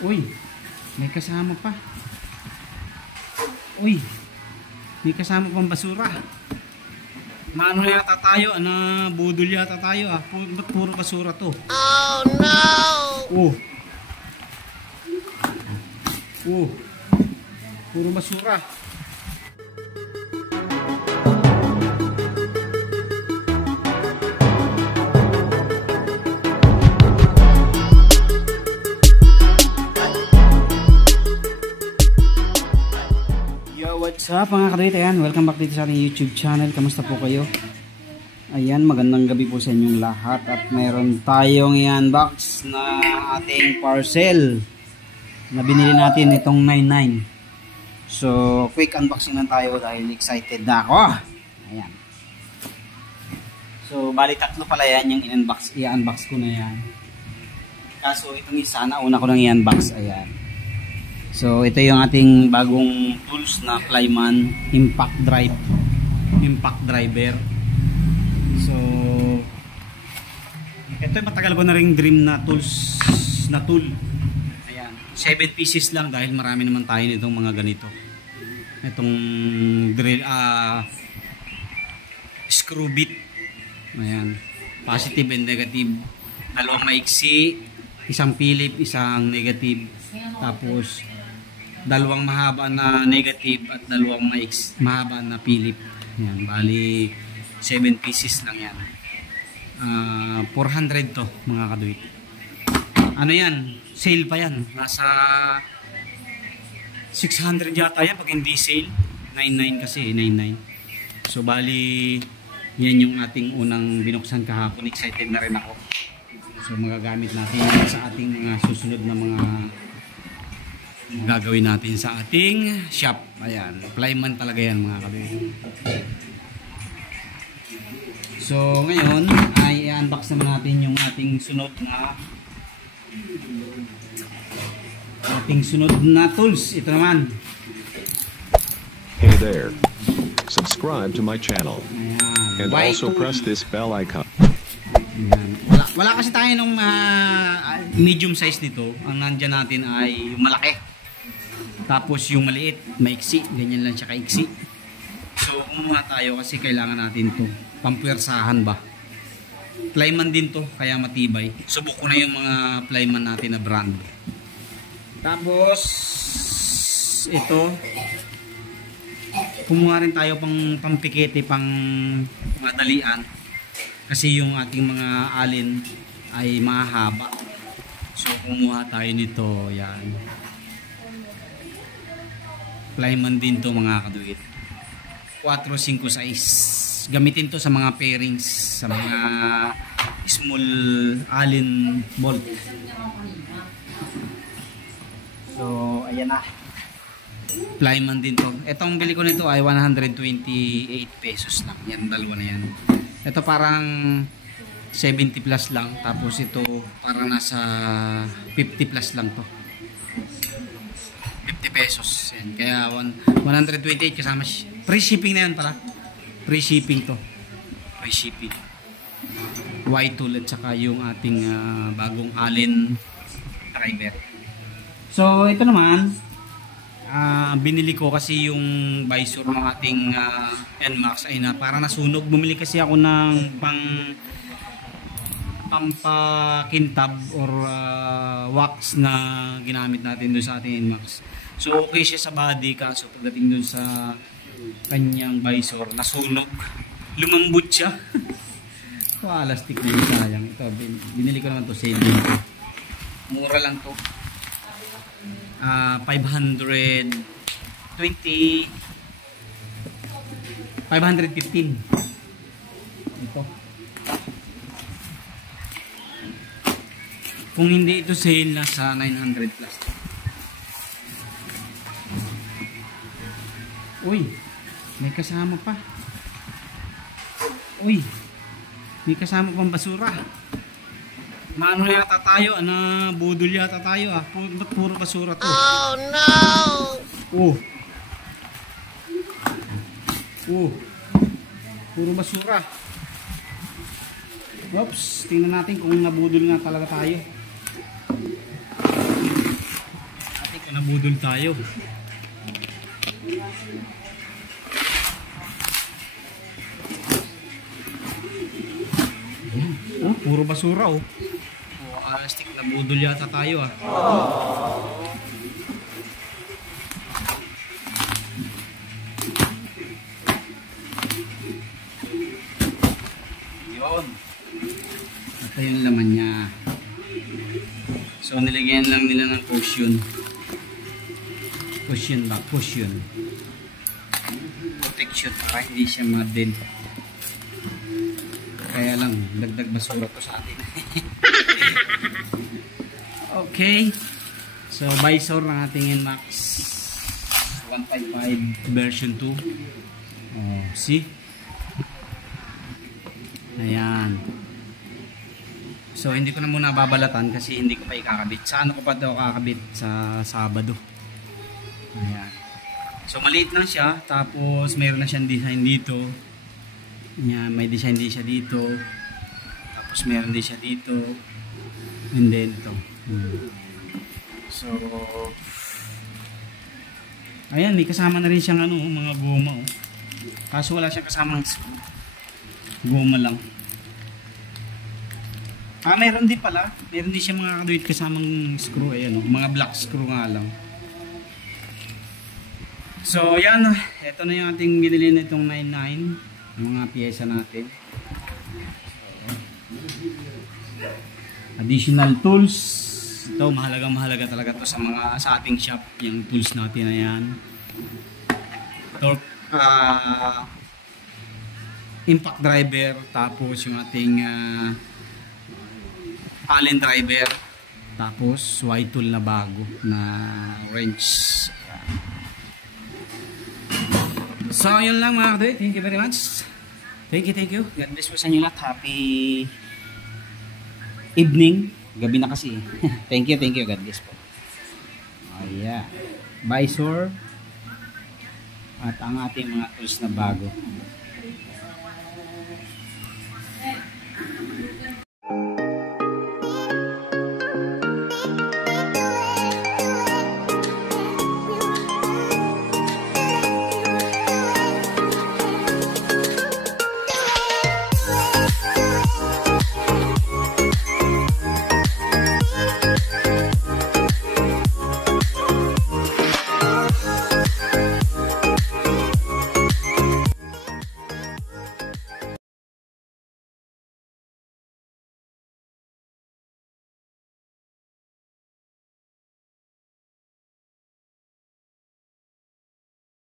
Uy, may kasama pa. Uy, may kasama pang basura. Maano yata tayo, budol yata tayo ah. Ba't puro basura to? Oh no! Puro basura. What's up mga kadrit, ayan, welcome back dito sa ating YouTube channel. Kamusta po kayo? Ayan, magandang gabi po sa inyong lahat. At mayroon tayong i-unbox na ating parcel na binili natin itong 99. So, quick unboxing lang tayo dahil excited na ako. Ayan. So, bali tatlo pala yan yung i-unbox ko na yan. Kaso itong isa, nauna ko nang i-unbox. Ayan. So ito yung ating bagong tools na Flyman impact driver. So ito yung matagal ko na ring dream na tool. Ayan, 7 pieces lang dahil marami naman tayo nitong mga ganito. Itong drill screw bit. Ayan, positive and negative. Dalawang maiksi, isang Philip, isang negative. Tapos dalawang mahaba na negative at dalawang mahaba na Philip. Yan, bali 7 pieces lang yan. 400 to mga kaduit. Ano yan? Sale pa yan. Nasa 600 yata yan pag hindi sale. 99 kasi, 99. So bali yan yung ating unang binuksan kahapon. Excited na rin ako. So magagamit natin sa ating mga susunod na mga gagawin natin sa ating shop. Ayan, Flyman talaga yan mga kabili. So ngayon ay i-unbox naman natin yung ating sunod na tools. Ito naman. Hey there. Subscribe to my channel. Ayan. And also press this bell icon. Ayan. Wala kasi tayo nung medium size nito. Ang nandyan natin ay yung malaki. Tapos yung maliit, maiksi, ganyan lang siya kaiksi. So kumuha tayo kasi kailangan natin to pampuwersahan ba. Flyman din to, kaya matibay. Subok ko na yung mga Flyman natin na brand. Tapos ito, kumuha rin tayo pampikete, pang madalian. Kasi yung ating mga alin ay mahaba. So kumuha tayo nito, yan. Flyman din to mga kaduit. 4-5 size. Gamitin to sa mga pairings, sa mga small allen bolt. So ayan na. Flyman din to. Etong bili ko nito ay 128 pesos lang. Yan, dalawa na yan. Ito parang 70 plus lang. Tapos ito parang nasa 50 plus lang to. 50 pesos. Yan. Kaya 128 kasama free shipping na yan pala. Free shipping to. Free shipping. Y-tool at saka yung ating bagong allen driver. So ito naman binili ko kasi yung visor ng ating NMAX ay na para nasunog. Bumili kasi ako ng pampakintab or wax na ginamit natin doon sa ating NMAX. So okay siya sa body, kaso pagdating doon sa kanyang visor nasunog, lumambot siya. So alastik na yung sayang. Ito binili ko naman to, sale dito. Mura lang to, 515. Ito kung hindi ito sale, nasa 900 plus. Uy, may kasama pa. Uy, may kasama pang basura. Maano yata tayo, budol yata tayo ah. Ba't puro basura to? Oh no! Puro basura. Oops, tingnan natin kung nabudol nga talaga tayo. nabudol tayo. Oh, puro basura oh. Oh, alastik na budol yata tayo ah. Yun. Ito yung laman niya. So nilagyan lang nila ng cushion. Cushion ba? Cushion. Protection para hindi siya ma-dent. Kaya lang, dagdag basura to sa atin. Okay. So, visor ng ating NMAX 155 version 2. Oh, see? Ayan. So, hindi ko na muna babalatan kasi hindi ko pa ikakabit. Sa ano ko pa daw kakabit? Sa Sabado. Ayan. So, maliit lang siya. Tapos, mayroon na siyang design dito. Yan, may design din siya dito. Tapos meron din siya dito. And then ito. So ayan, may kasama na rin siyang ano, mga goma oh. Kaso wala siyang kasama ng screw. Goma lang. Ah, meron din pala. Meron din siya mga kaduit kasamang screw. Ayan oh, mga black screw nga lang. So ayan, ito na yung ating binili na itong 99. Yung mga piyesa natin. Additional tools. Ito mahalaga talaga to sa ating shop, yung tools natin na yan. Torque impact driver, tapos yung ating Allen driver, tapos Y tool na bago na wrench. So, yun lang mga kadoy. Thank you very much. Thank you. God bless po sa inyo lahat. Happy evening. Gabi na kasi. Thank you. God bless po. Oh, yeah. Visor. At ang ating mga tools na bago.